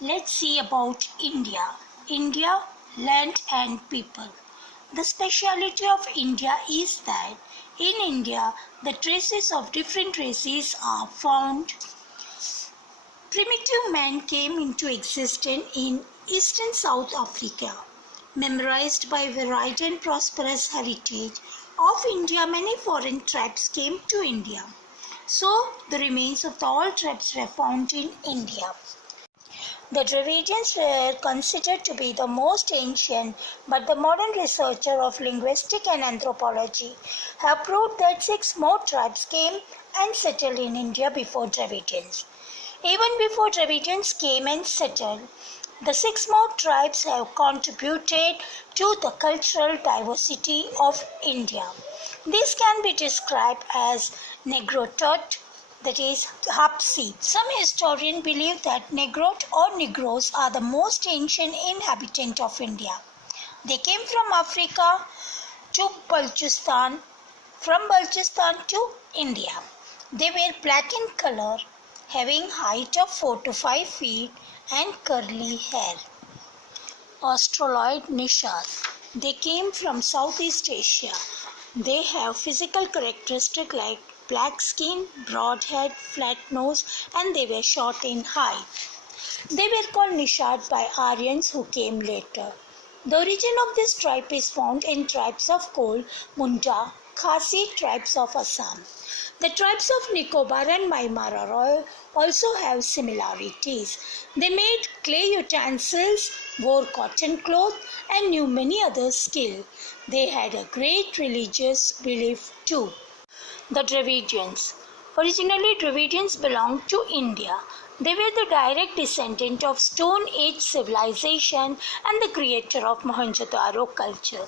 Let's see about India. India, land and people. The speciality of India is that in India, the traces of different races are found. Primitive man came into existence in eastern South Africa. Memorized by varied and prosperous heritage of India, many foreign tribes came to India. So, the remains of all tribes were found in India. The Dravidians were considered to be the most ancient, but the modern researchers of linguistics and anthropology have proved that 6 more tribes came and settled in India before Dravidians. Even before Dravidians came and settled, the 6 more tribes have contributed to the cultural diversity of India. This can be described as Negrotot, that is Hapsi. Some historians believe that Negrot or Negroes are the most ancient inhabitant of India. They came from Africa to Balochistan, from Balochistan to India. They were black in color, having height of 4 to 5 feet and curly hair. Australoid Nishad. They came from Southeast Asia. They have physical characteristics like black skin, broad head, flat nose, and they were short in height. They were called Nishad by Aryans who came later. The origin of this tribe is found in tribes of Kol, Munda, Khasi tribes of Assam. The tribes of Nicobar and Myanmar also have similarities. They made clay utensils, wore cotton cloth, and knew many other skills. They had a great religious belief too. The Dravidians. Originally, Dravidians belonged to India. They were the direct descendant of Stone Age civilization and the creator of Mohen-Jo-Daro culture.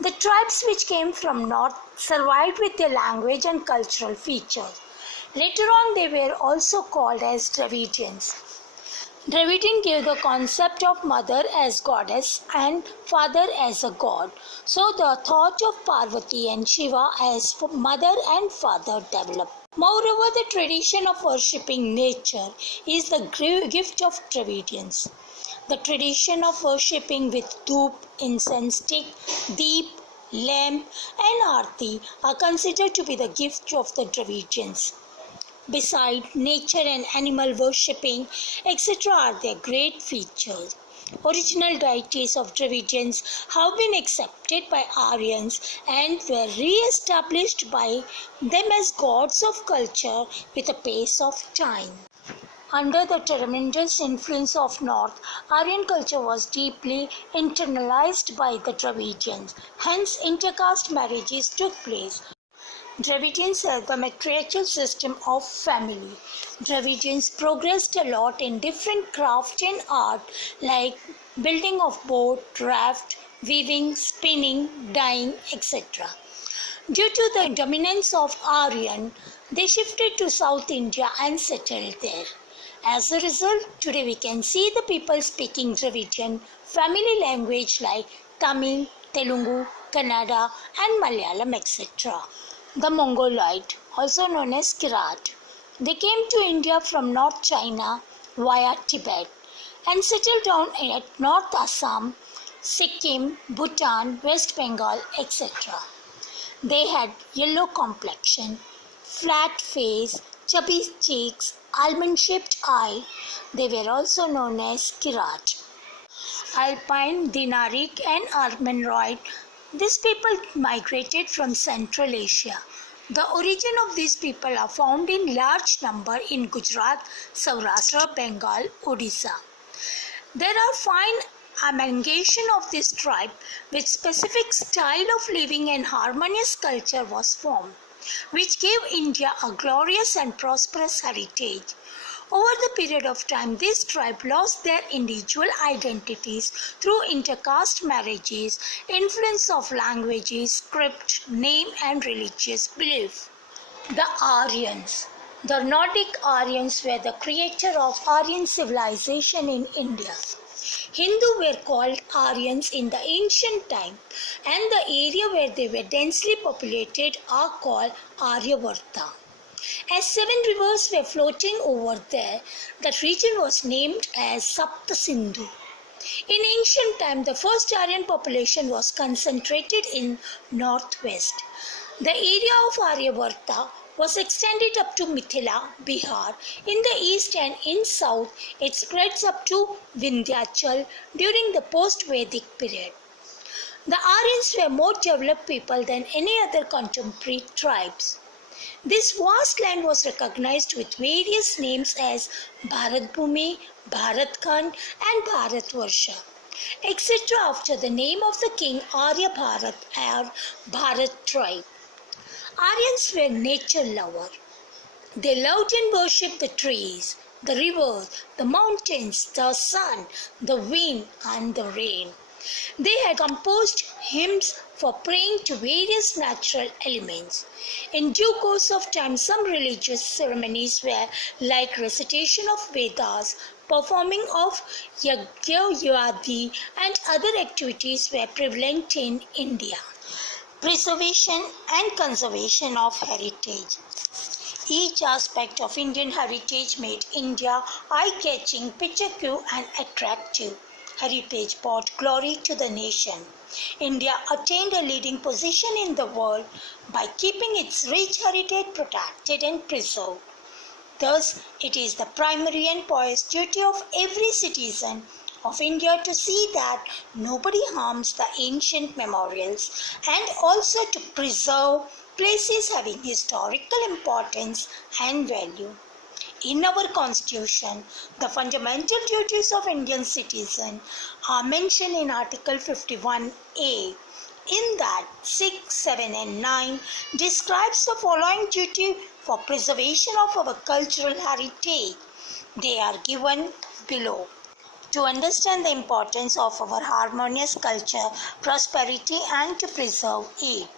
The tribes which came from north survived with their language and cultural features. Later on, they were also called as Dravidians. Dravidian gave the concept of mother as goddess and father as a god. So the thought of Parvati and Shiva as mother and father developed. Moreover, the tradition of worshipping nature is the gift of Dravidians. The tradition of worshipping with dhoop, incense stick, deep, lamp and arti are considered to be the gift of the Dravidians. Besides, nature and animal worshipping, etc. are their great features. Original deities of Dravidians have been accepted by Aryans and were re-established by them as gods of culture with the pace of time. Under the tremendous influence of North, Aryan culture was deeply internalized by the Dravidians. Hence, intercaste marriages took place. Dravidians have the matriarchal system of family. Dravidians progressed a lot in different crafts and art like building of boat, raft, weaving, spinning, dyeing, etc. Due to the dominance of Aryan, they shifted to South India and settled there. As a result, today we can see the people speaking Dravidian family language like Tamil, Telugu, Kannada and Malayalam, etc. The Mongoloid, also known as Kirat. They came to India from North China via Tibet and settled down at North Assam, Sikkim, Bhutan, West Bengal, etc. They had yellow complexion, flat face, chubby cheeks, almond-shaped eye. They were also known as Kirat. Alpine, Dinaric and Armenoid. These people migrated from Central Asia. The origin of these people are found in large number in Gujarat, Saurashtra, Bengal, Odisha. There are fine amalgamation of this tribe with specific style of living and harmonious culture was formed, which gave India a glorious and prosperous heritage. Over the period of time, this tribe lost their individual identities through intercaste marriages, influence of languages, script, name and religious belief. The Aryans. The Nordic Aryans were the creator of Aryan civilization in India. Hindu were called Aryans in the ancient time, and the area where they were densely populated are called Aryavarta. As 7 rivers were floating over there, that region was named as Sapta Sindhu. In ancient time, the first Aryan population was concentrated in northwest. The area of Aryavarta was extended up to Mithila, Bihar. In the east and in south, it spreads up to Vindhyachal during the post-Vedic period. The Aryans were more developed people than any other contemporary tribes. This vast land was recognized with various names as Bharat Bhumi, Bharat Khand and Bharatvarsha, etc. after the name of the king Arya Bharat or Bharat tribe. Aryans were nature lovers. They loved and worshipped the trees, the rivers, the mountains, the sun, the wind and the rain. They had composed hymns for praying to various natural elements. In due course of time, some religious ceremonies were like recitation of Vedas, performing of Yajna and other activities were prevalent in India. Preservation and conservation of heritage. Each aspect of Indian heritage made India eye-catching, picturesque and attractive. Heritage brought glory to the nation. India attained a leading position in the world by keeping its rich heritage protected and preserved. Thus, it is the primary and pious duty of every citizen of India to see that nobody harms the ancient memorials and also to preserve places having historical importance and value. In our constitution, the fundamental duties of Indian citizen are mentioned in Article 51A. In that, 6, 7 and 9 describes the following duty for preservation of our cultural heritage. They are given below. To understand the importance of our harmonious culture, prosperity and to preserve it.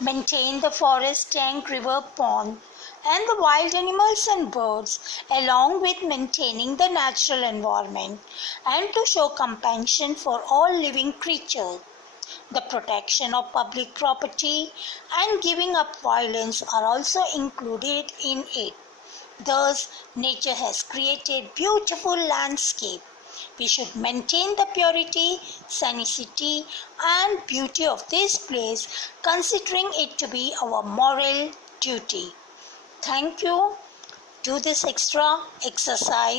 Maintain the forest, tank, river, pond, and the wild animals and birds, along with maintaining the natural environment, and to show compassion for all living creatures. The protection of public property and giving up violence are also included in it. Thus, nature has created beautiful landscape. We should maintain the purity, sanctity, and beauty of this place, considering it to be our moral duty. Thank you. Do this extra exercise.